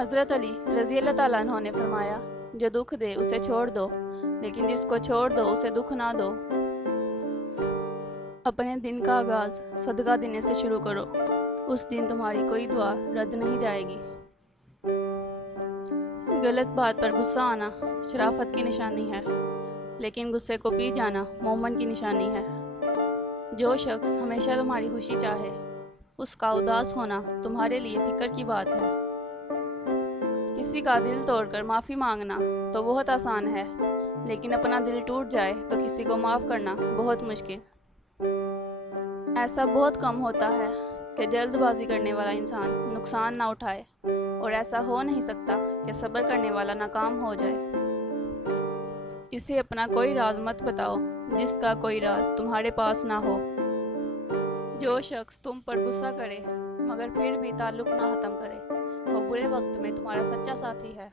حضرت علی رضی اللہ تعالیٰ عنہ نے فرمایا، جو دکھ دے اسے چھوڑ دو، لیکن جس کو چھوڑ دو اسے دکھ نہ دو۔ اپنے دن کا آغاز صدقہ دینے سے شروع کرو، اس دن تمہاری کوئی دعا رد نہیں جائے گی۔ غلط بات پر غصہ آنا شرافت کی نشانی ہے، لیکن غصے کو پی جانا مومن کی نشانی ہے۔ جو شخص ہمیشہ تمہاری خوشی چاہے، اس کا اداس ہونا تمہارے لیے فکر کی بات ہے۔ کسی کا دل توڑ کر معافی مانگنا تو بہت آسان ہے، لیکن اپنا دل ٹوٹ جائے تو کسی کو معاف کرنا بہت مشکل۔ ایسا بہت کم ہوتا ہے کہ جلد بازی کرنے والا انسان نقصان نہ اٹھائے، اور ایسا ہو نہیں سکتا کہ صبر کرنے والا ناکام ہو جائے۔ اسے اپنا کوئی راز مت بتاؤ جس کا کوئی راز تمہارے پاس نہ ہو۔ جو شخص تم پر غصہ کرے مگر پھر بھی تعلق نہ ختم کرے، وہ برے وقت میں تمہارا سچا ساتھی ہے۔